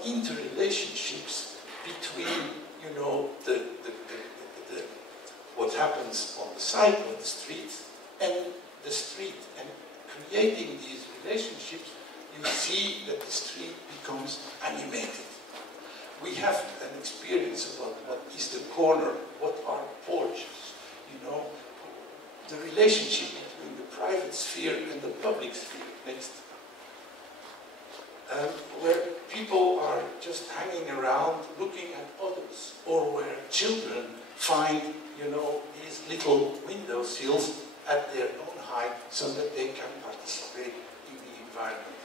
about interrelationships between, you know, what happens on the side of the street and the street. And creating these relationships, you see that the street becomes animated. We have an experience about what is the corner, what are porches, you know, the relationship between the private sphere and the public sphere. Next. Where people are just hanging around looking at others, or where children find, you know, these little window sills at their own height so that they can participate in the environment.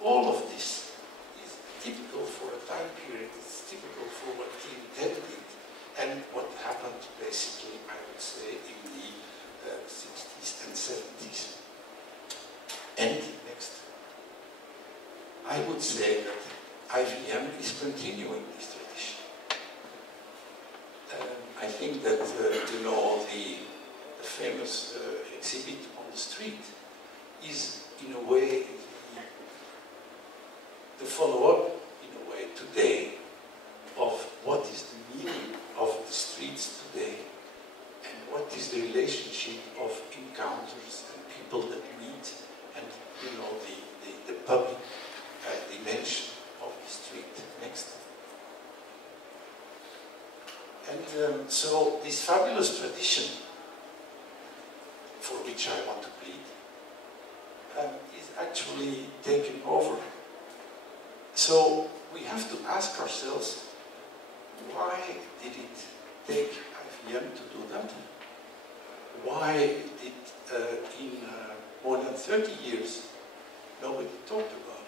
All of this is typical for a time period, it's typical for what Team 10 did, and what happened basically, I would say, in the 60s and 70s. And next. I would say that IVM is continuing this tradition. I think that, you know, the famous exhibit on the street is, in a way, the follow-up, in a way, today, of what is the meaning of the streets today, and what is the relationship of encounters and people that meet, and, you know, the public dimension of the street. Next. And so this fabulous tradition, for which I want to plead, is actually taken over. So we have to ask ourselves, why did it take IVM to do that? Why did, in more than 30 years, nobody talked about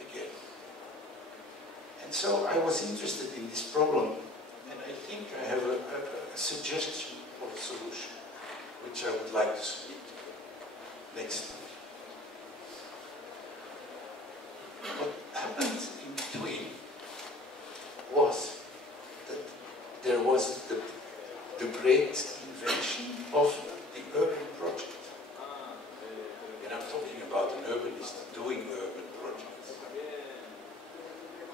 it again? And so I was interested in this problem, and I think I have a suggestion of a solution, which I would like to submit. Next. What happened in between was that there was the great invention of the urban project. And I'm talking about an urbanist doing urban projects.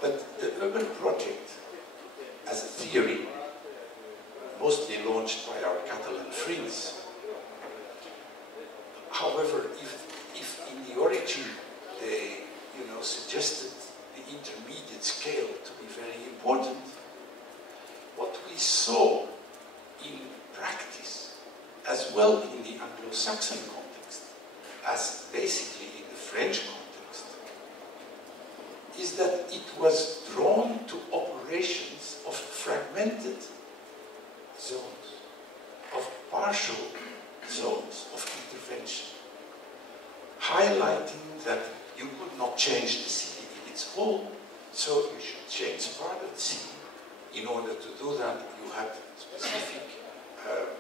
But the urban project, as a theory, mostly launched by our Catalan friends. However, if in the origin they, you know, suggested the intermediate scale to be very important, what we saw in practice, as well in the Anglo-Saxon context, as basically in the French context, is that it was drawn to operations of fragmented zones, of partial zones of intervention, highlighting that you could not change the city in its whole, so you should change part of the city. In order to do that, you had specific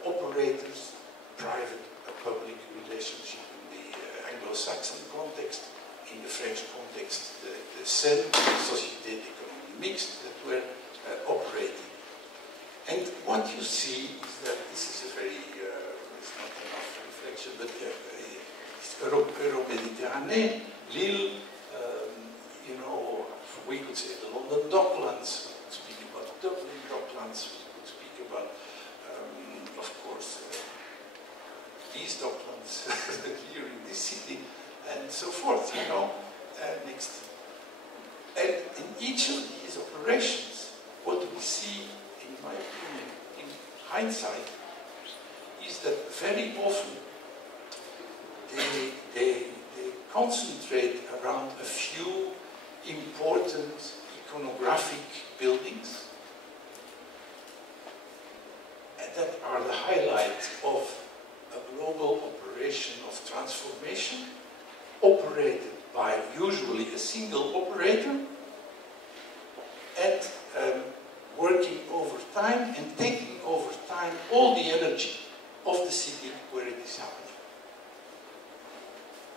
operators, private, public relationship in the Anglo-Saxon context, in the French context, the SEM, Société d'économie mixte, that were operating. And what you see is that this is a very, it's not enough reflection, but it's Euro-Mediterranean, Lille, you know, we could say the London Docklands, we could speak about Dublin Docklands, we could speak about, of course, these Docklands here in this city, and so forth, you know. Next. And in each of these operations, what we see, in my opinion, in hindsight, is that very often they concentrate around a few important iconographic buildings that are the highlight of a global operation of transformation, operated by usually a single operator, and working over time and taking over time all the energy of the city where it is happening.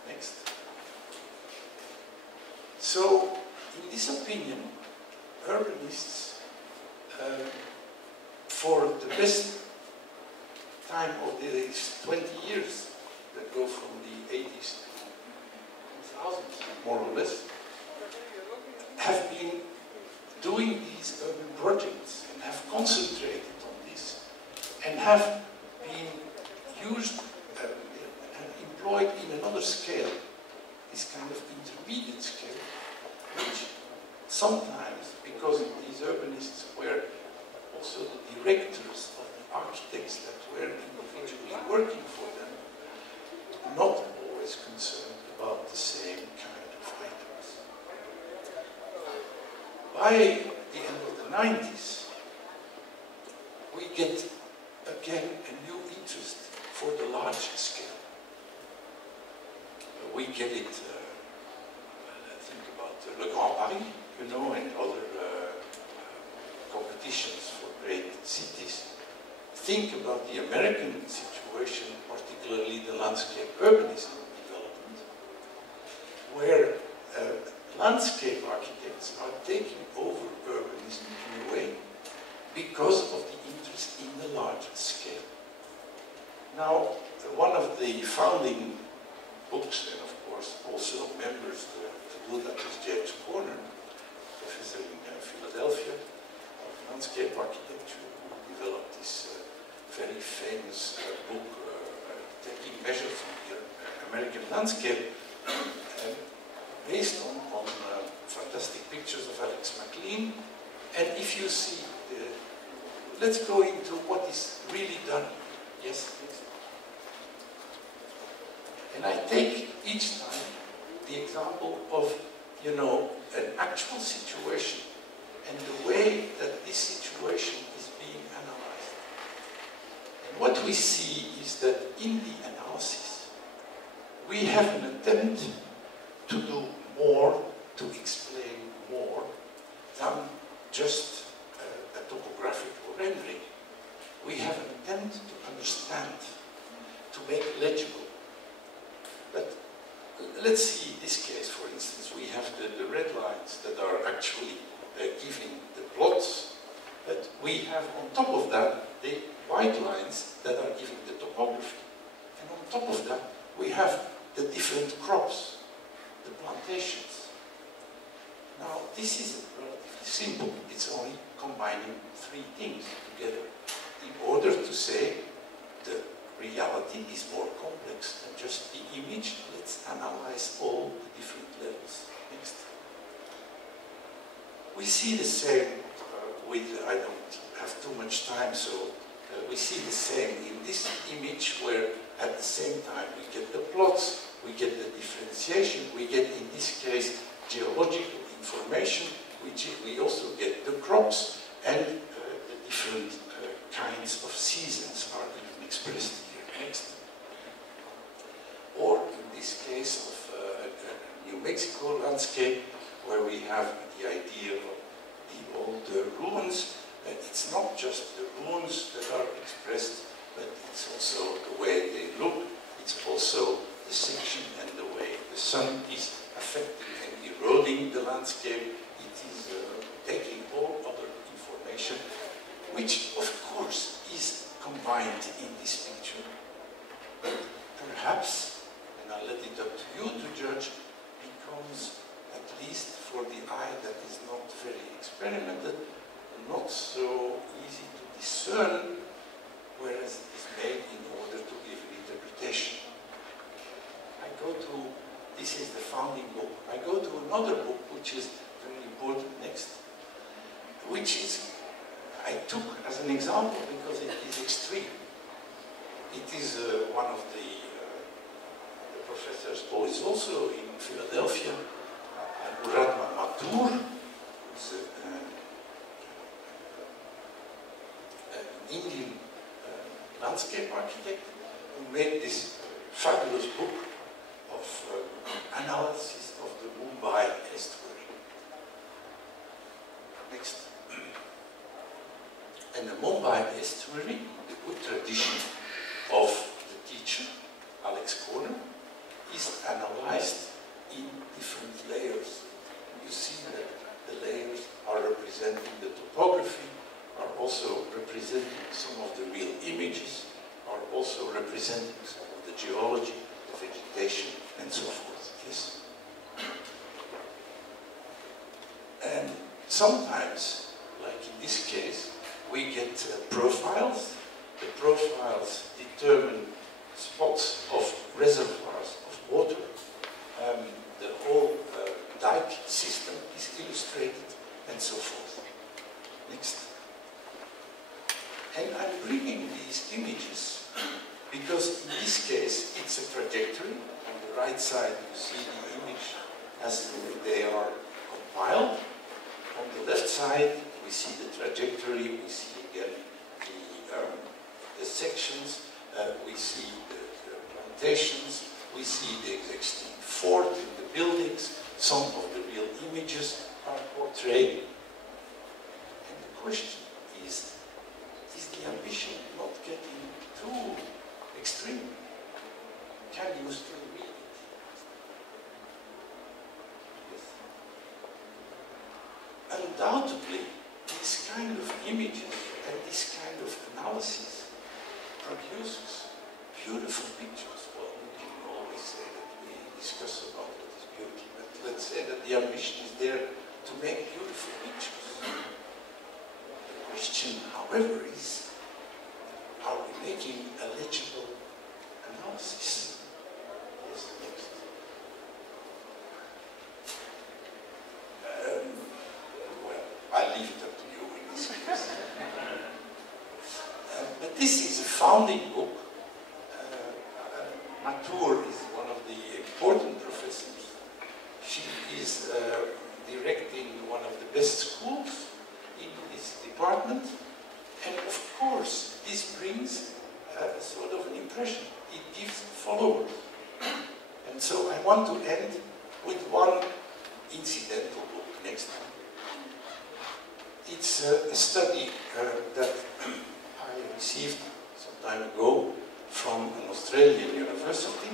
Next. So, in this opinion, urbanists, for the best time of these 20 years that go from the 80s to 2000s, more or less, have been these urban projects and have concentrated on this and have been used and employed in another scale, this kind of intermediate scale, which sometimes, because these urbanists were also the directors of the architects that were individually working for them, not always concerned about the same kind of items. By the end of the 90s, we get again a new interest for the large scale. We get it, think about Le Grand Paris, you know, and other competitions for great cities. Think about the American situation, particularly the landscape urbanism development, where landscape architects are taking over urbanism in a way because of the interest in the large scale. Now, one of the founding books, and of course also members to do that, is James Corner, professor in Philadelphia of landscape architecture, who developed this very famous book, Taking Measures of the American Landscape, based on fantastic pictures of Alex McLean. And if you see, let's go into what is really done. Yes, please. And I take each time the example of, you know, an actual situation and the way that this situation is being analyzed. And what we see is that in the analysis, we have an attempt to do more, to explain more than just a topographical rendering. We have an attempt to understand, to make legible. But let's see this case, for instance. We have the red lines that are actually giving the plots, but we have on top of that the white lines that are giving the topography. And on top of that, we have the different crops, the plantations. Now, this is relatively simple. It's only combining three things together in order to say the reality is more complex than just the image. Let's analyze all the different levels. Next. We see the same with, I don't have too much time, so we see the same in this image where at the same time we get the plots, we get the differentiation, we get in this case geological information, we also get the crops, and the different kinds of seasons are even expressed here. Next. Or in this case of New Mexico landscape, where we have the idea of the old ruins. It's not just the ruins that are expressed, but it's also the way they look. It's also the section and the way the sun is affecting and eroding the landscape. It is taking all other information, which of course is combined in this picture. Perhaps, and I'll let it up to you to judge, becomes, at least for the eye that is not very experimented, not so easy to discern, whereas it is made in order to give an interpretation. I go to, this is the founding book. I go to another book which is very important next, which is, I took as an example because it is extreme. It is one of the professors who is also in Philadelphia, Muratma Mathur, who's an Indian landscape architect who made this fabulous book of analysis of the Mumbai estuary. Next. And the Mumbai estuary, the good tradition of the teacher, Alex Corner, is analyzed in different layers. You see that the layers are representing the topography, are also representing some of the real images, are also representing some of the geology, the vegetation, and so forth. Yes? And sometimes profiles. The profiles determine spots of reservoirs of water. The whole dike system is illustrated, and so forth. Next. And I'm bringing these images because in this case it's a trajectory. On the right side you see the image as they are compiled. On the left side we see the trajectory, we see again the sections, we see the plantations, we see the existing fort in the buildings, some of the real images are portrayed. And the question is the ambition not getting too extreme? Can you still read it? Yes. Undoubtedly, this kind of images and this kind of analysis produces beautiful pictures. Well, we can always say that we discuss about what is beauty, but let's say that the ambition is there to make beautiful pictures. The question, however, is, are we making a legible analysis? Yes, next. Well, I leave it up to you in this case. But this is a founding book. Matur is one of the important professors. She is directing one of the best schools in this department. And of course, this brings a sort of an impression. It gives followers. And so I want to end with one incidental book next time. It's a study that I received some time ago from an Australian university,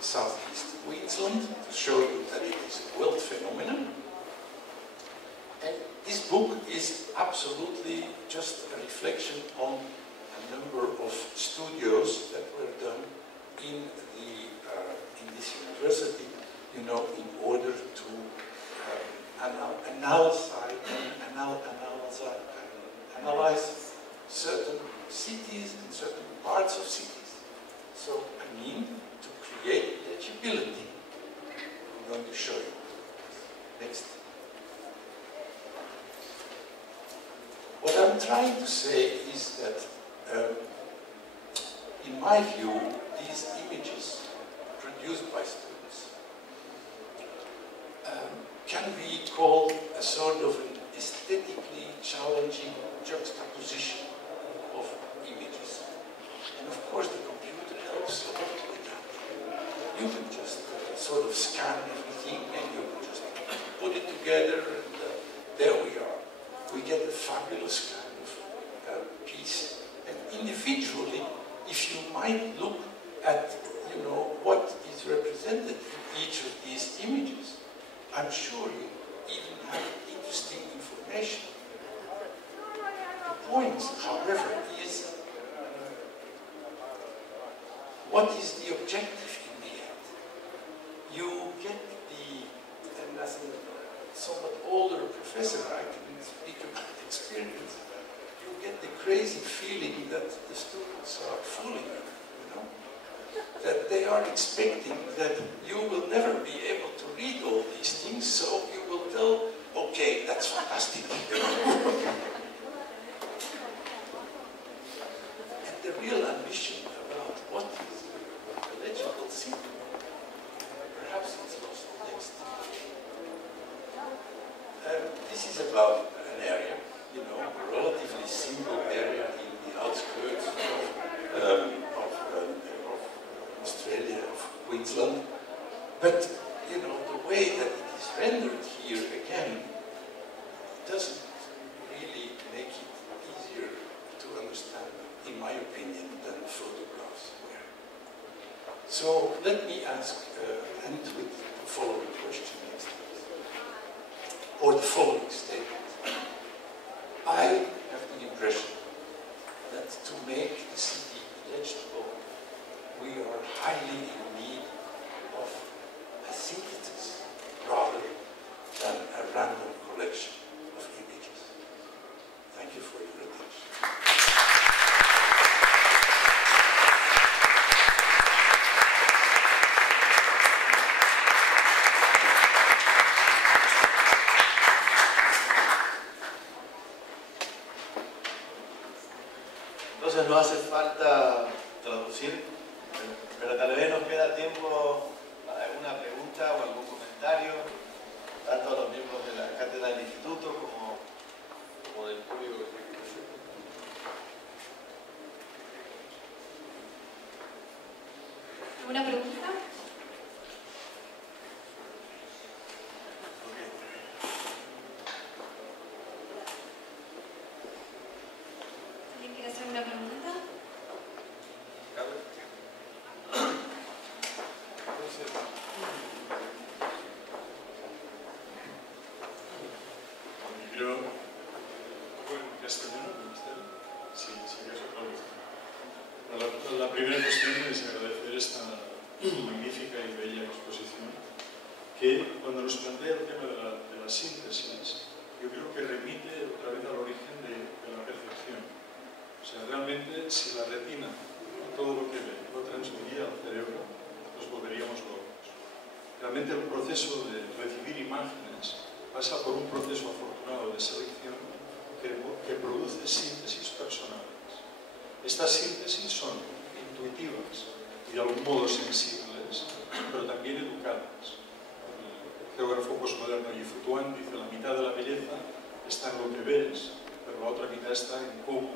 southeast Queensland, to show you that it is a world phenomenon. And this book is absolutely just a reflection on a number of studios that were done in this university, you know, in order to analyze certain cities and certain parts of cities. So, I mean, to create legibility. I'm going to show you. Next. What I'm trying to say is that, in my view, these images produced by students can be called a sort of an aesthetically challenging juxtaposition of images. And of course, the computer helps a lot with that. You can just sort of scan everything and you can just put it together, and there we are. We get a fabulous kind of piece. And individually, if you might look at, you know, what is represented in each of these images, I'm sure you even have interesting information. The point, however, is what is the objective in the end? You get and as a somewhat older professor, I can speak about experience, you get the crazy feeling that the students are fooling you know? That they are expecting that you will never be able to read all these things, so you will tell, okay, that's fantastic. And the real ambition about what is a legible city, perhaps it's lost next. This is about an area, you know, a relatively simple area in the outskirts of Australia, of Queensland. But, you know, the way that it is rendered here again doesn't really make it easier to understand, in my opinion, than the photographs were. So let me end with the following question next, or the following statement. I have the impression that to make the city legible, we are highly in need of a synthesis rather than a random collection of images. Thank you for your attention. Entonces no hace falta traducir, pero tal vez nos queda tiempo para alguna pregunta o algún comentario, tanto a los miembros de la cátedra del instituto como del público que está presente. ¿Alguna pregunta? ¿Alguien quiere hacer una pregunta? Creo, en castellano, sí, eso claro. La primera cuestión es agradecer esta magnífica y bella exposición, que cuando nos plantea el tema de la síntesis, yo creo que remite otra vez al origen de la percepción. O sea, realmente, si la retina, todo lo que ve, lo transmitía al cerebro, nos volveríamos locos. Realmente el proceso de recibir imágenes pasa por un proceso afortunado de selección que produce síntesis personales. Estas síntesis son intuitivas y de algún modo sensibles, pero también educadas. El geógrafo posmoderno Yifutuan dice: la mitad de la belleza está en lo que ves, pero la otra mitad está en cómo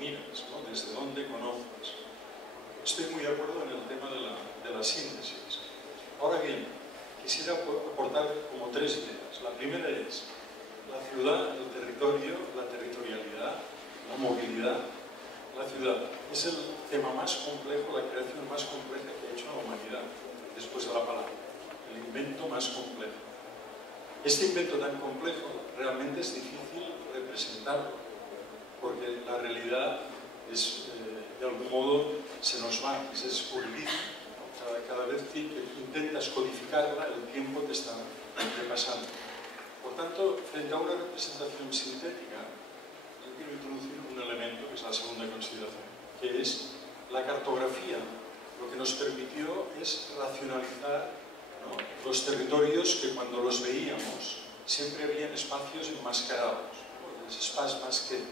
miras, ¿no? Desde dónde conoces. Estoy muy de acuerdo en el tema de la síntesis. Ahora bien, quisiera aportar como tres ideas. La primera es la ciudad, el territorio, la territorialidad, la movilidad. La ciudad es el tema más complejo, la creación más compleja que ha hecho la humanidad, después de la palabra. El invento más complejo. Este invento tan complejo realmente es difícil representarlo, porque la realidad es, de algún modo, se nos va, se escurridiza. Cada vez que intentas codificarla, el tiempo te está repasando. Por tanto, frente a una representación sintética, yo quiero introducir un elemento que es la segunda consideración, que es la cartografía. Lo que nos permitió es racionalizar, ¿no?, los territorios que cuando los veíamos siempre habían espacios enmascarados, ¿no?, los espacios masqués.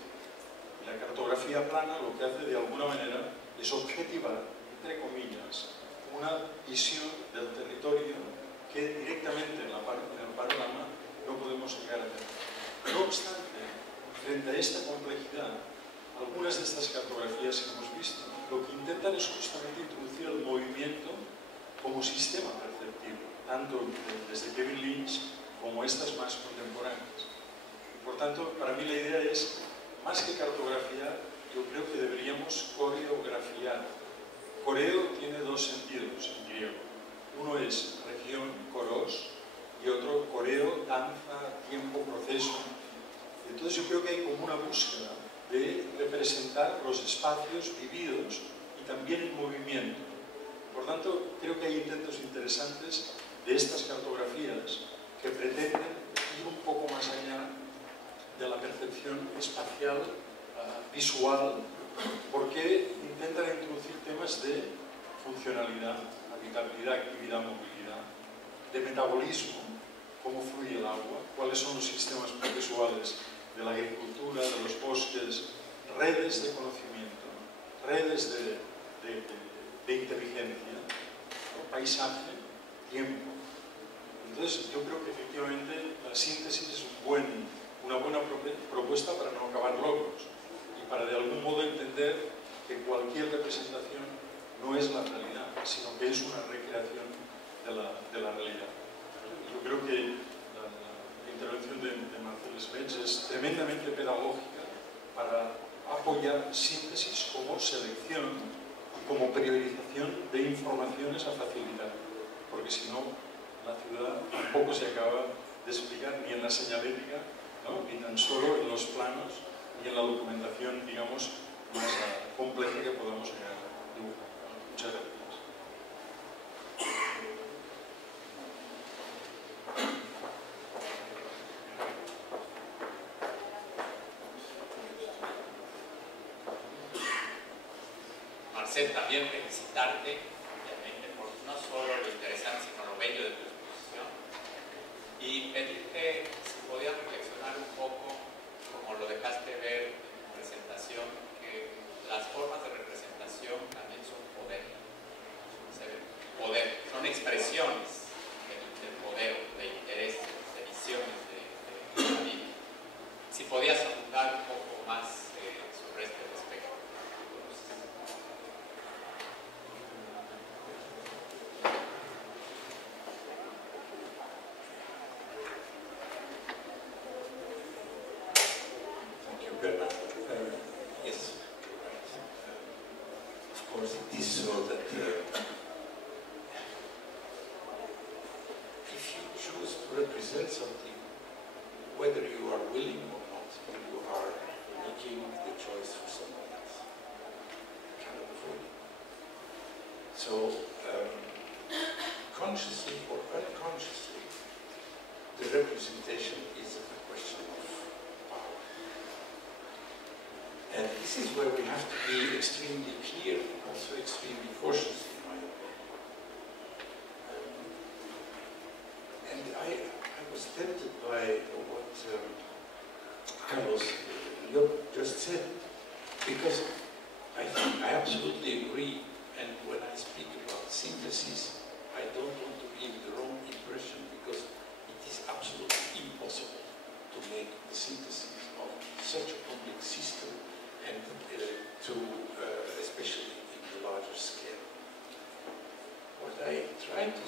Y la cartografía plana lo que hace de alguna manera es objetivar, entre comillas, una visión del territorio que directamente en el panorama no podemos llegar a tener. No obstante, frente a esta complejidad, algunas de estas cartografías que hemos visto lo que intentan es justamente introducir el movimiento como sistema perceptivo, tanto desde Kevin Lynch como estas más contemporáneas. Y por tanto, para mí la idea es, más que cartografiar, yo creo que deberíamos coreografiar. Coreo tiene dos sentidos en griego. Uno es región, koros, y otro coreo, danza, tiempo, proceso. Entonces yo creo que hay como una búsqueda de representar los espacios vividos y también en movimiento. Por tanto, creo que hay intentos interesantes de estas cartografías que pretenden ir un poco más allá de la percepción espacial, visual, porque intentan introducir temas de funcionalidad, habitabilidad, actividad, movilidad, de metabolismo, cómo fluye el agua, cuáles son los sistemas procesuales de la agricultura, de los bosques, redes de conocimiento, redes de inteligencia, ¿no?, paisaje, tiempo. Entonces, yo creo que efectivamente la síntesis es una buena propuesta para no acabar locos y para de algún modo entender que cualquier representación no es la realidad, sino que es una recreación de la realidad. Yo creo que la intervención de Marcel Smets es tremendamente pedagógica para apoyar síntesis como selección y como priorización de informaciones a facilitar, porque si no, la ciudad tampoco se acaba de explicar ni en la señalética, ¿no?, ni tan solo en los planos, ni en la documentación, digamos, más compleja que podamos llegar a dibujar. Muchas gracias. Marcel, también felicitarte, obviamente, por no solo lo interesante, sino lo bello de tu exposición, y pedirte si podías reflexionar un poco, como lo dejaste ver en tu presentación, que las willing or not, you are making the choice for someone else. You cannot avoid it. So, consciously or unconsciously, the representation is a question of power. And this is where we have to be extremely clear, also extremely cautious, in my opinion. And I was tempted by what Carlos just said, because I absolutely agree, and when I speak about synthesis, I don't want to give the wrong impression, because it is absolutely impossible to make the synthesis of such a complex system, and especially in the larger scale. What I try to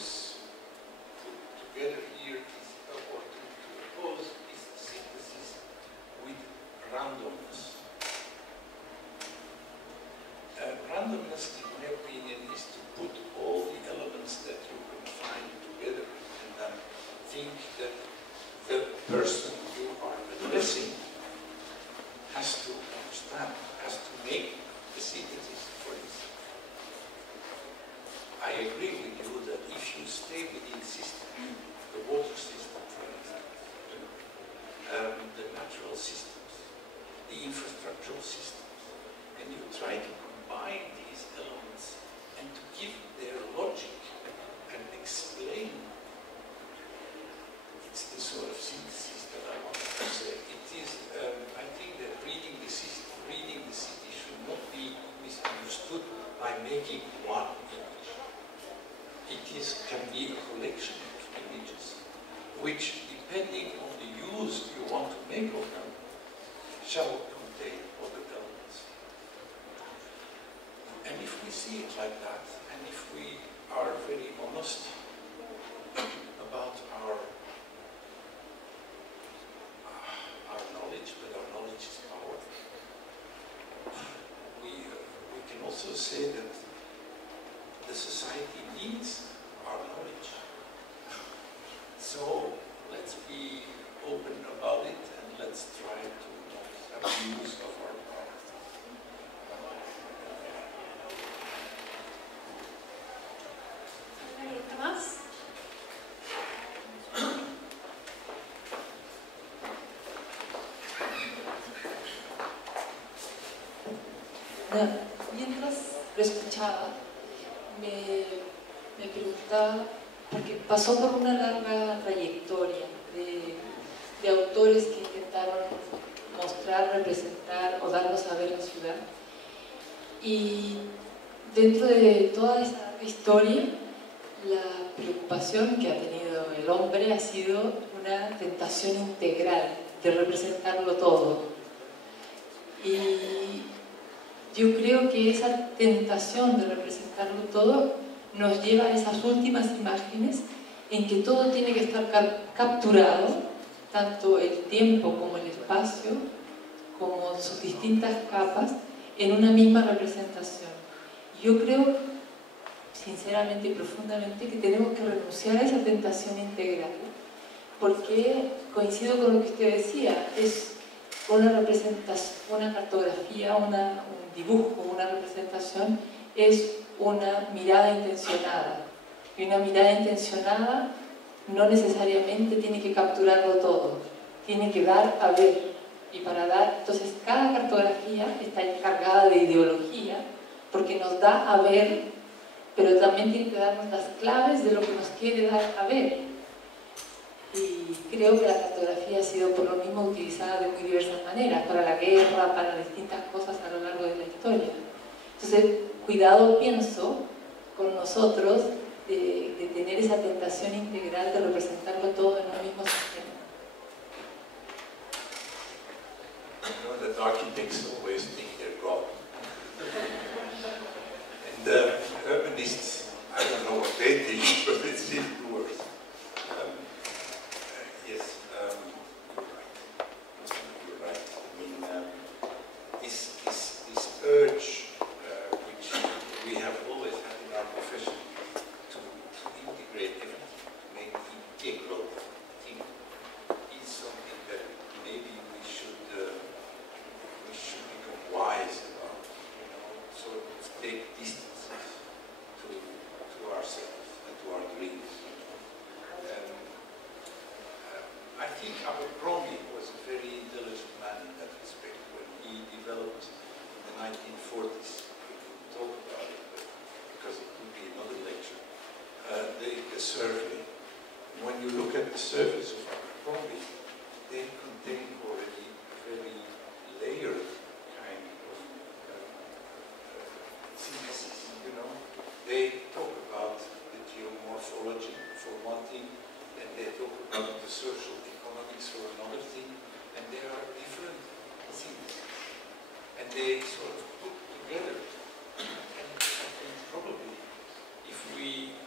put together here is, or to propose, is synthesis with randomness. Randomness, in my opinion, is to put all the elements that you can find together and then think that the person you are addressing has to understand, has to make the synthesis for this. I agree with you that if you stay within systems, the water system, for example, the natural systems, the infrastructural systems, and you try to combine these elements and to give their logic and explain, it's the sort of synthesis that I want to say. It is, I think that reading the city should not be misunderstood by making one image. It can be a collection of images, which, depending on the use you want to make of them, shall contain other elements. And if we see it like that, and if we are very honest about our knowledge, but our knowledge is power, we can also say that the society needs our knowledge. So let's be open about it, and let's try to not abuse of our power. ¿Alguien más? Mientras lo escuchaba, me preguntaba, porque pasó por una larga trayectoria de autores que intentaron mostrar, representar o darnos a ver la ciudad. Y dentro de toda esa historia, la preocupación que ha tenido el hombre ha sido una tentación integral de representarlo todo. Y yo creo que esa tentación de representarlo todo nos lleva a esas últimas imágenes en que todo tiene que estar capturado, tanto el tiempo como el espacio, como sus distintas capas, en una misma representación. Yo creo, sinceramente y profundamente, que tenemos que renunciar a esa tentación integral, porque coincido con lo que usted decía, es una representación, una cartografía, un dibujo, una representación, es una mirada intencionada. Y una mirada intencionada no necesariamente tiene que capturarlo todo, tiene que dar a ver. Y para dar, entonces cada cartografía está cargada de ideología, porque nos da a ver, pero también tiene que darnos las claves de lo que nos quiere dar a ver. Y creo que la cartografía ha sido por lo mismo utilizada de muy diversas maneras, para la guerra, para distintas cosas a lo largo de la historia. Entonces, cuidado, pienso, con nosotros, de tener esa tentación integral de representarlo todo en un mismo sistema. You know that architects always think they're God. And the urbanists, I don't know what they think, but it's even worse. Yes, you're right. I mean, this urge, which we have always had in our profession, to integrate everything, to make integral thing, is something that maybe developed in the 1940s. Talk about it, because it would be another lecture. The survey. When you look at the surface of Abercrombie, they contain already very layered kind of synthesis, you know. They talk about the geomorphology for one thing, and they talk about the social economics for another thing, and they are different syntheses. And they sort of put together. And I think probably if we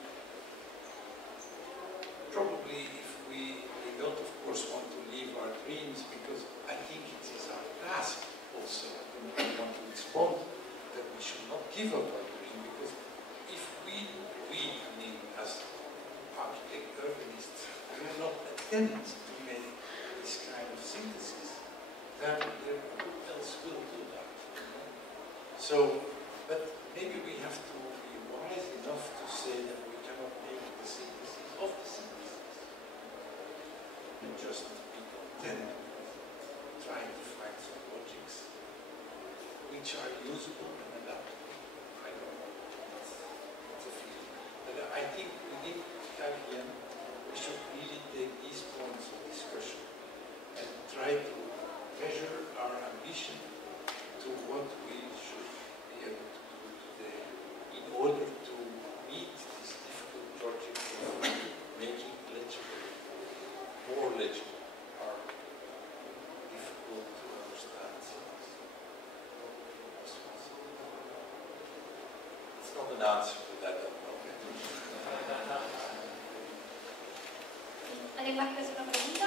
don't, of course, want to leave our dreams, because I think it is our task also, when we want to respond, that we should not give up our dream, because if we I mean, as architect urbanists, do not attempt to make this kind of synthesis, then who else will do that? You know? So, but maybe we have to be wise enough to say that we cannot make the synthesis of the synthesis. And just be content with trying to find some logics which are usable and adaptable. I don't know. It's a feeling. But I think within IBM we should really take these points of discussion and try to measure our ambition to what we should be able to do today in order to meet this difficult project of making legible, more legible, are difficult to understand. It's not an answer to that. ¿Alguien más quiere hacer una pregunta?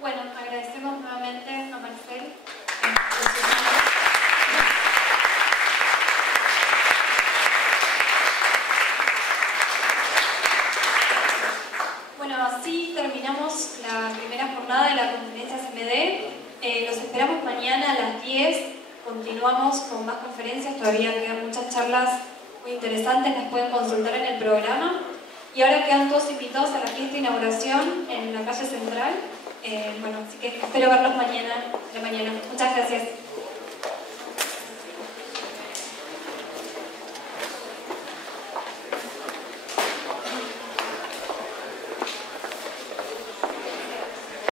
Bueno, agradecemos nuevamente a Marcel. Bueno, así terminamos la primera jornada de la conferencia CMD. Los esperamos mañana a las 10. Continuamos con más conferencias. Todavía quedan muchas charlas muy interesantes. Las pueden consultar en el programa. Y ahora quedan todos invitados a la fiesta de inauguración en la calle central. Bueno, así que espero verlos mañana.